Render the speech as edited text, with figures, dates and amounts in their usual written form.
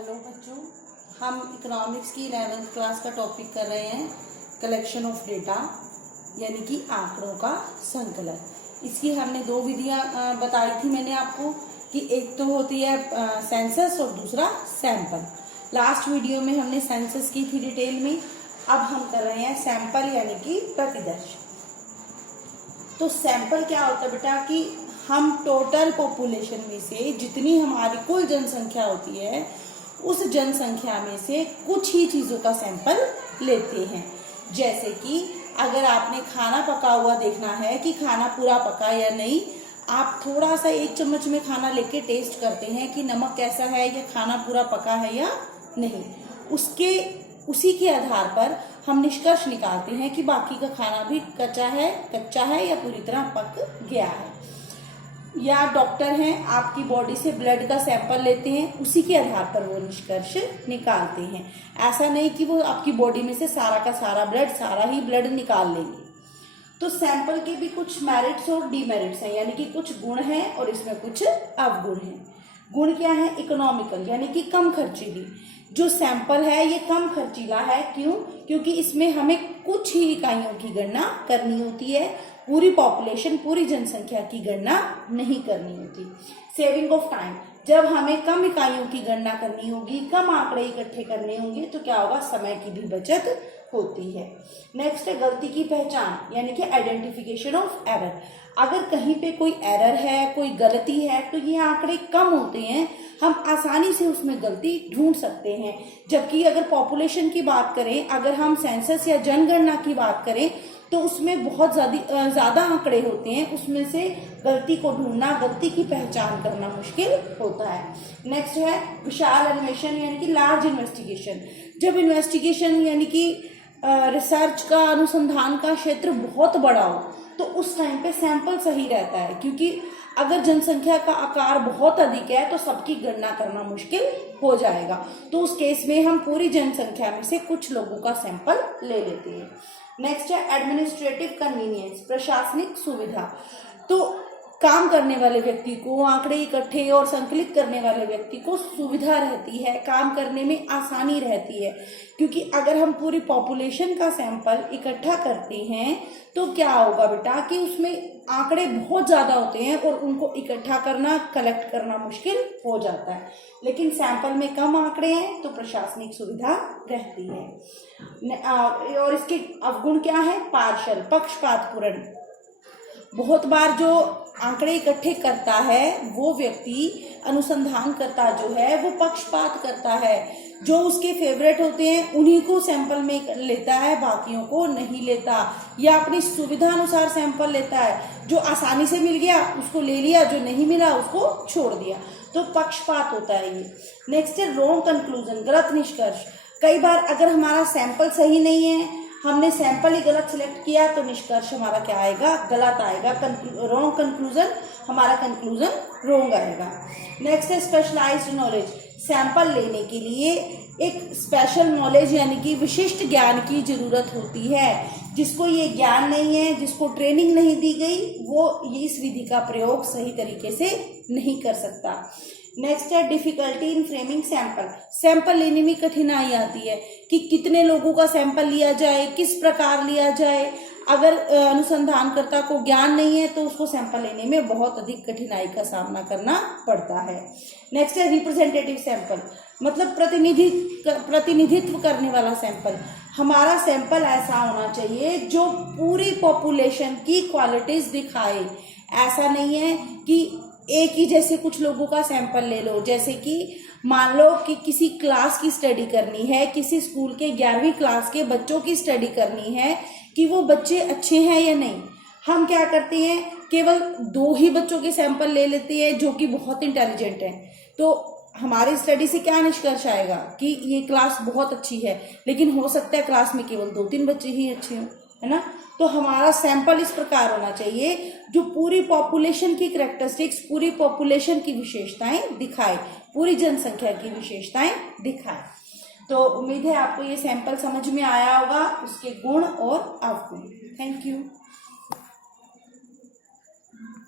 Hello बच्चों, हम economics की 11th क्लास का टॉपिक कर रहे हैं कलेक्शन ऑफ डेटा यानी कि आंकड़ों का संकलन। इसकी हमने दो विधियां बताई थी मैंने आपको कि एक तो होती है सेंसस और दूसरा सैंपल। लास्ट वीडियो में हमने सेंसस की थी डिटेल में, अब हम कर रहे हैं सैंपल यानी कि प्रतिदर्श। तो सैंपल क्या होता है बेटा कि हम टोटल पॉपुलेशन में से जितनी हमारी कुल जनसंख्या होती है उस जनसंख्या में से कुछ ही चीजों का सैंपल लेते हैं। जैसे कि अगर आपने खाना पका हुआ देखना है कि खाना पूरा पका या नहीं, आप थोड़ा सा एक चम्मच में खाना लेके टेस्ट करते हैं कि नमक कैसा है या खाना पूरा पका है या नहीं। उसी के आधार पर हम निष्कर्ष निकालते हैं कि बाकी का खाना भी कच्चा है या पूरी तरह पक गया है। या डॉक्टर हैं, आपकी बॉडी से ब्लड का सैंपल लेते हैं, उसी के आधार पर वो निष्कर्ष निकालते हैं। ऐसा नहीं कि वो आपकी बॉडी में से सारा का सारा ही ब्लड निकाल लेंगे। तो सैंपल के भी कुछ मेरिट्स और डीमेरिट्स हैं, यानी कि कुछ गुण हैं और इसमें कुछ अवगुण हैं। गुण क्या है? इकोनॉमिकल यानी कि कम खर्चीली। जो सैंपल है ये कम खर्चीला है। क्यों? क्योंकि इसमें हमें कुछ ही इकाइयों की गणना करनी होती है, पूरी पॉपुलेशन पूरी जनसंख्या की गणना नहीं करनी होती। सेविंग ऑफ टाइम, जब हमें कम इकाइयों की गणना करनी होगी, कम आंकड़े इकट्ठे करने होंगे, तो क्या होगा? समय की भी बचत होती है। नेक्स्ट है गलती की पहचान यानी कि आइडेंटिफिकेशन ऑफ एरर। अगर कहीं पे कोई एरर है, कोई गलती है, तो ये आंकड़े कम होते हैं, हम आसानी से उसमें गलती ढूंढ सकते हैं। जबकि अगर पॉपुलेशन की बात करें, अगर हम सेंसस या जनगणना की बात करें, तो उसमें बहुत ज्यादा आंकड़े होते हैं, उसमें से गलती को ढूंढना, गलती की पहचान करना मुश्किल होता है। नेक्स्ट है विशाल अन्वेषण यानी कि लार्ज इन्वेस्टिगेशन। जब इन्वेस्टिगेशन यानी कि रिसर्च का, अनुसंधान का क्षेत्र बहुत बड़ा हो, तो उस टाइम पे सैंपल सही रहता है। क्योंकि अगर जनसंख्या का आकार बहुत अधिक है तो सबकी गणना करना मुश्किल हो जाएगा। तो उस केस में हम पूरी जनसंख्या में से कुछ लोगों का सैंपल ले लेते हैं। नेक्स्ट है एडमिनिस्ट्रेटिव कन्वीनियंस, प्रशासनिक सुविधा। तो काम करने वाले व्यक्ति को, आंकड़े इकट्ठे और संकलित करने वाले व्यक्ति को सुविधा रहती है, काम करने में आसानी रहती है। क्योंकि अगर हम पूरी पॉपुलेशन का सैंपल इकट्ठा करते हैं तो क्या होगा बेटा कि उसमें आंकड़े बहुत ज्यादा होते हैं और उनको इकट्ठा करना, कलेक्ट करना मुश्किल हो जाता है। लेकिन सैंपल में कम आंकड़े हैं तो प्रशासनिक सुविधा रहती है। और इसके अवगुण क्या है? पार्शल, पक्षपातपूर्ण। बहुत बार जो आंकड़े इकट्ठे करता है वो व्यक्ति, अनुसंधानकर्ता जो है, वो पक्षपात करता है। जो उसके फेवरेट होते हैं उन्हीं को सैंपल में लेता है, बाकियों को नहीं लेता। या अपनी सुविधा अनुसार सैंपल लेता है, जो आसानी से मिल गया उसको ले लिया, जो नहीं मिला उसको छोड़ दिया। तो पक्षपात होता है ये। नेक्स्ट है रॉन्ग कंक्लूजन, गलत निष्कर्ष। कई बार अगर हमारा सैंपल सही नहीं है, हमने सैंपल ही गलत सिलेक्ट किया, तो निष्कर्ष हमारा क्या आएगा? गलत आएगा। रॉन्ग कंक्लूजन, हमारा कंक्लूजन रॉन्ग आएगा। नेक्स्ट है स्पेशलाइज्ड नॉलेज। सैंपल लेने के लिए एक स्पेशल नॉलेज यानी कि विशिष्ट ज्ञान की जरूरत होती है। जिसको ये ज्ञान नहीं है, जिसको ट्रेनिंग नहीं दी गई, वो ये इस विधि का प्रयोग सही तरीके से नहीं कर सकता। नेक्स्ट है difficulty in framing sample. Sample लेने में कठिनाई आती है कि कितने लोगों का सैंपल लिया जाए, किस प्रकार लिया जाए। अगर अनुसंधानकर्ता को ज्ञान नहीं है तो उसको सैंपल लेने में बहुत अधिक कठिनाई का सामना करना पड़ता है। नेक्स्ट है रिप्रेजेंटेटिव सैंपल, मतलब प्रतिनिधित्व करने वाला सैंपल। हमारा सैंपल ऐसा होना चाहिए जो पूरी पॉपुलेशन की क्वालिटीज दिखाए। ऐसा नहीं है कि एक ही जैसे कुछ लोगों का सैंपल ले लो। जैसे कि मान लो कि किसी क्लास की स्टडी करनी है, किसी स्कूल के 11वीं क्लास के बच्चों की स्टडी करनी है कि वो बच्चे अच्छे हैं या नहीं। हम क्या करते हैं, केवल 2 ही बच्चों के सैंपल ले लेते हैं जो कि बहुत इंटेलिजेंट हैं। तो हमारी स्टडी से क्या निष्कर्ष आएगा कि ये क्लास बहुत अच्छी है, लेकिन हो सकता है क्लास में केवल 2-3 बच्चे ही अच्छे हों, है ना। तो हमारा सैंपल इस प्रकार होना चाहिए जो पूरी पॉपुलेशन की कैरेक्टरिस्टिक्स, पूरी पॉपुलेशन की विशेषताएं दिखाए, पूरी जनसंख्या की विशेषताएं दिखाए। तो उम्मीद है आपको ये सैंपल समझ में आया होगा, उसके गुण और अवगुण। Thank you.